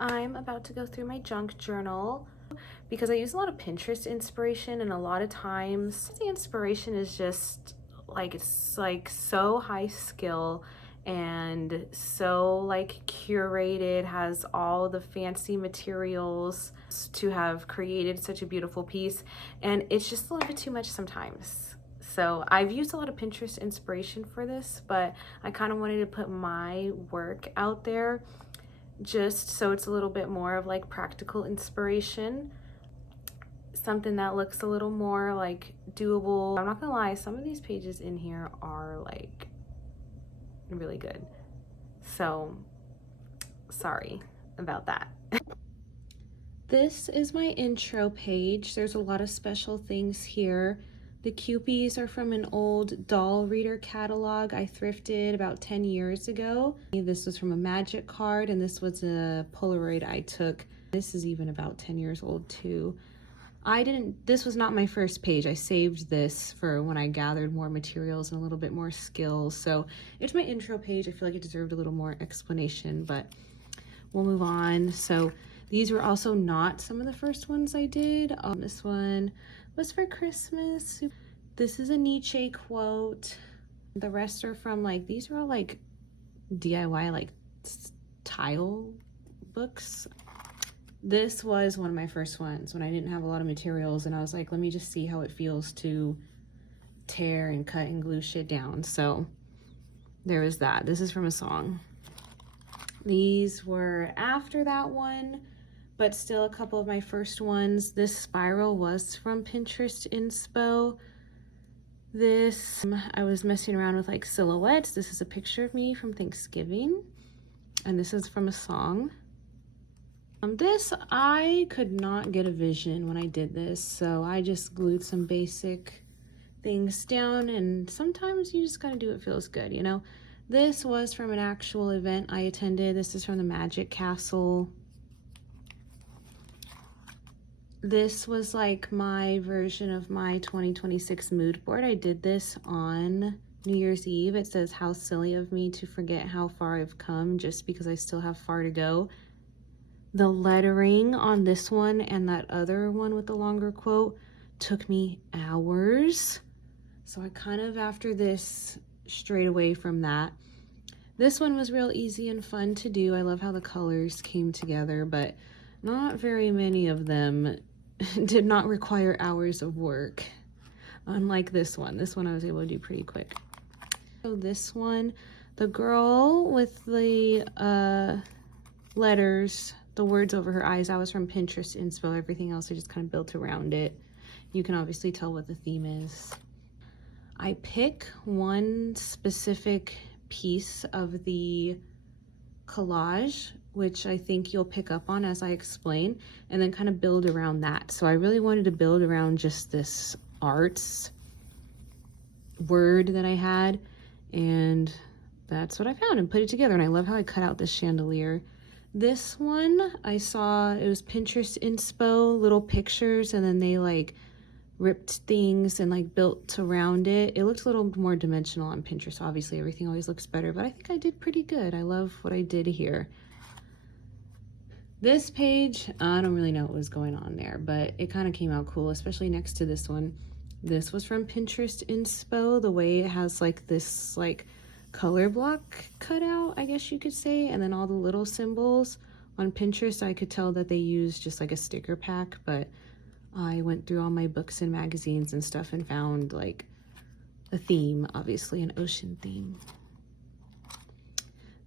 I'm about to go through my junk journal because I use a lot of Pinterest inspiration, and a lot of times the inspiration is just like, it's like so high skill and so like curated, has all the fancy materials to have created such a beautiful piece, and it's just a little bit too much sometimes. So I've used a lot of Pinterest inspiration for this, but I kind of wanted to put my work out there just so it's a little bit more of like practical inspiration, something that looks a little more like doable. I'm not gonna lie, some of these pages in here are like really good, so sorry about that. This is my intro page. There's a lot of special things here. The Cupies are from an old doll reader catalog I thrifted about 10 years ago. This was from a magic card, and this was a Polaroid I took. This is even about 10 years old too. This was not my first page. I saved this for when I gathered more materials and a little bit more skills. So it's my intro page. I feel like it deserved a little more explanation, but we'll move on. So these were also not some of the first ones I did. This one was for Christmas. This is a Nietzsche quote. The rest are from like, these are all like DIY like tile books. This was one of my first ones when I didn't have a lot of materials, and I was like, let me just see how it feels to tear and cut and glue shit down. So there was that. This is from a song. These were after that one, but still a couple of my first ones. This spiral was from Pinterest inspo. This, I was messing around with like silhouettes. This is a picture of me from Thanksgiving, and this is from a song. This, I could not get a vision when I did this, so I just glued some basic things down, and sometimes you just gotta do what feels good, you know? This was from an actual event I attended. This is from the Magic Castle. This was like my version of my 2026 mood board. I did this on New Year's Eve. It says, how silly of me to forget how far I've come just because I still have far to go. The lettering on this one and that other one with the longer quote took me hours. So I kind of, after this, strayed away from that. This one was real easy and fun to do. I love how the colors came together, but not very many of them did not require hours of work. Unlike this one. This one I was able to do pretty quick. So this one, the girl with the letters, the words over her eyes, that was from Pinterest inspo. Everything else I just kind of built around it. You can obviously tell what the theme is. I pick one specific piece of the collage, which I think you'll pick up on as I explain, and then kind of build around that. So I really wanted to build around just this arts word that I had, and that's what I found and put it together. And I love how I cut out this chandelier. This one I saw, it was Pinterest inspo, little pictures, and then they like ripped things and like built around it. It looked a little more dimensional on Pinterest. Obviously everything always looks better, but I think I did pretty good. I love what I did here. This page, I don't really know what was going on there, but it kind of came out cool, especially next to this one. This was from Pinterest inspo, the way it has like this like color block cut out, I guess you could say, and then all the little symbols. On Pinterest I could tell that they used just like a sticker pack, but I went through all my books and magazines and stuff and found like a theme, obviously an ocean theme.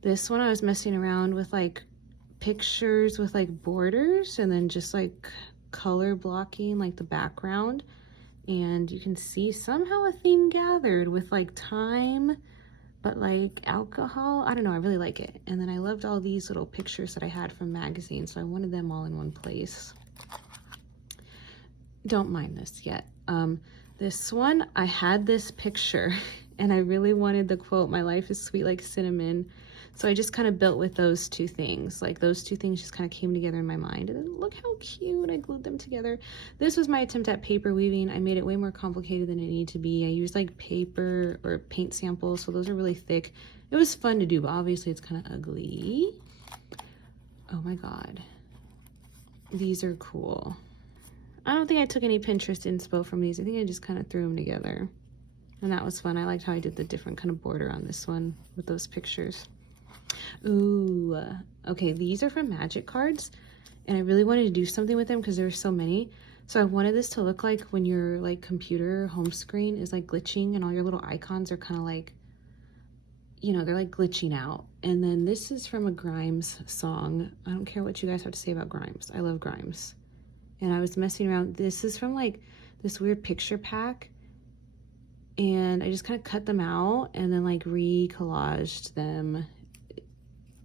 This one I was messing around with like pictures with like borders and then just like color blocking like the background, and you can see somehow a theme gathered with like time, but like alcohol. I don't know, I really like it. And then I loved all these little pictures that I had from magazines, so I wanted them all in one place. Don't mind this yet. This one, I had this picture and I really wanted the quote, "My life is sweet like cinnamon." So I just kind of built with those two things. Like those two things just kind of came together in my mind. And then look how cute, I glued them together. This was my attempt at paper weaving. I made it way more complicated than it needed to be. I used like paper or paint samples, so those are really thick. It was fun to do, but obviously it's kind of ugly. Oh my God. These are cool. I don't think I took any Pinterest inspo from these. I think I just kind of threw them together. And that was fun. I liked how I did the different kind of border on this one with those pictures. Ooh, okay, these are from Magic Cards. And I really wanted to do something with them because there were so many. So I wanted this to look like when your like computer home screen is like glitching and all your little icons are kind of like, you know, they're like glitching out. And then this is from a Grimes song. I don't care what you guys have to say about Grimes. I love Grimes. And I was messing around. This is from like this weird picture pack. And I just kind of cut them out and then like re-collaged them.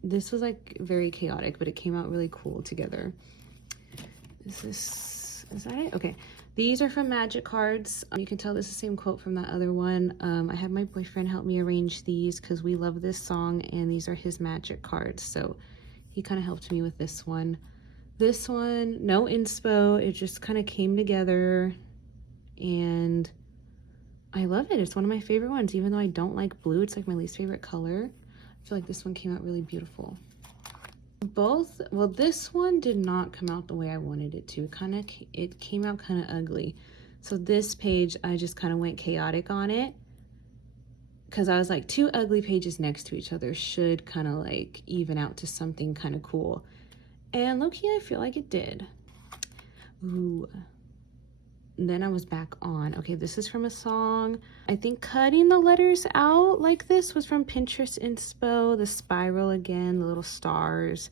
This was like very chaotic, but it came out really cool together. Is that it? Okay. These are from Magic Cards. You can tell this is the same quote from that other one. I had my boyfriend help me arrange these because we love this song and these are his Magic Cards. So he kind of helped me with this one. This one, no inspo. It just kind of came together and I love it. It's one of my favorite ones. Even though I don't like blue, it's like my least favorite color. I feel like this one came out really beautiful. Both, well, this one did not come out the way I wanted it to. It came out kind of ugly. So this page, I just kind of went chaotic on it because I was like, two ugly pages next to each other should kind of like even out to something kind of cool. And low-key, I feel like it did. Ooh. And then I was back on. Okay, this is from a song. I think cutting the letters out like this was from Pinterest inspo. The spiral again, the little stars.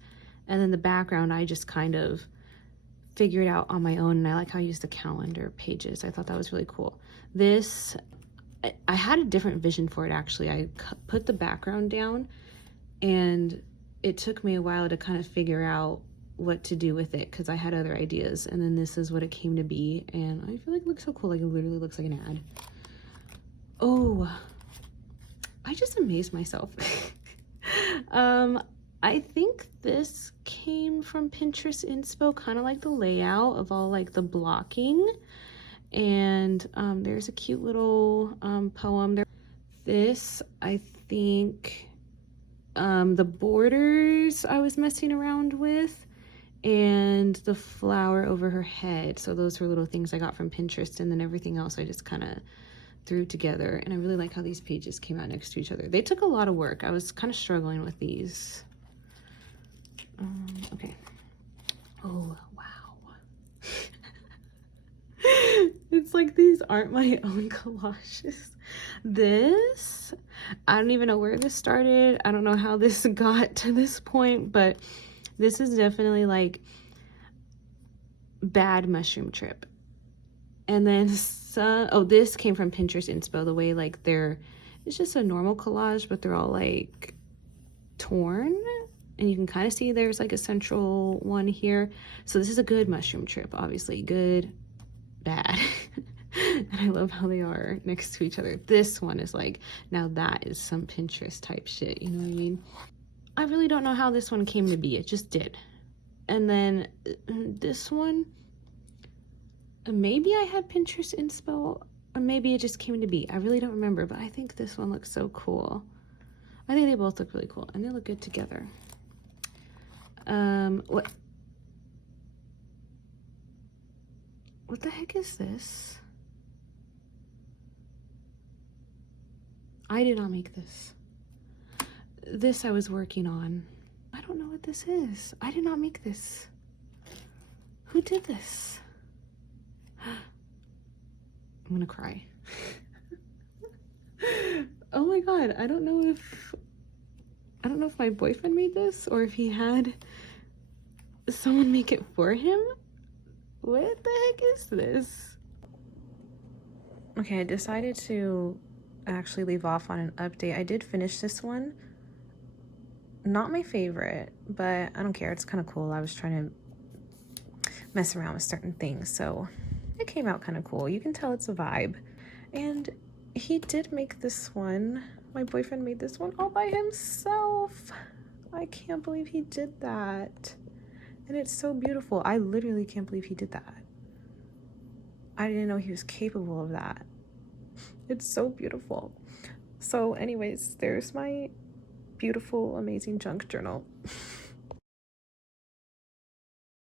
And then the background I just kind of figured out on my own. And I like how I use the calendar pages. I thought that was really cool. This, I had a different vision for it actually. I put the background down and it took me a while to kind of figure out what to do with it because I had other ideas, and then this is what it came to be, and I feel like it looks so cool. Like it literally looks like an ad. Oh, I just amazed myself. I think this came from Pinterest inspo, kind of like the layout of all like the blocking, and there's a cute little poem there. This, I think, the borders I was messing around with, and the flower over her head. So those were little things I got from Pinterest, and then everything else I just kind of threw together. And I really like how these pages came out next to each other. They took a lot of work. I was kind of struggling with these. Okay. Oh, wow. It's like these aren't my own collages. This, I don't even know where this started. I don't know how this got to this point, but this is definitely like bad mushroom trip. And then some, oh, this came from Pinterest inspo, the way like it's just a normal collage, but they're all like torn. And you can kind of see there's like a central one here. So this is a good mushroom trip, obviously. Good, bad. And I love how they are next to each other. This one is like, now that is some Pinterest type shit, you know what I mean? I really don't know how this one came to be. It just did. And then this one, maybe I had Pinterest inspo, or maybe it just came to be. I really don't remember, but I think this one looks so cool. I think they both look really cool, and they look good together. What the heck is this? I did not make this. This I was working on. I don't know what this is. I did not make this. Who did this? I'm gonna cry. Oh my god, I don't know if my boyfriend made this or if he had someone make it for him. What the heck is this? Okay, I decided to actually leave off on an update. I did finish this one. Not my favorite, but I don't care. It's kind of cool. I was trying to mess around with certain things, so it came out kind of cool. You can tell it's a vibe. And he did make this one. My boyfriend made this one all by himself. I can't believe he did that. And it's so beautiful. I literally can't believe he did that. I didn't know he was capable of that. It's so beautiful. So anyways, there's my beautiful, amazing junk journal.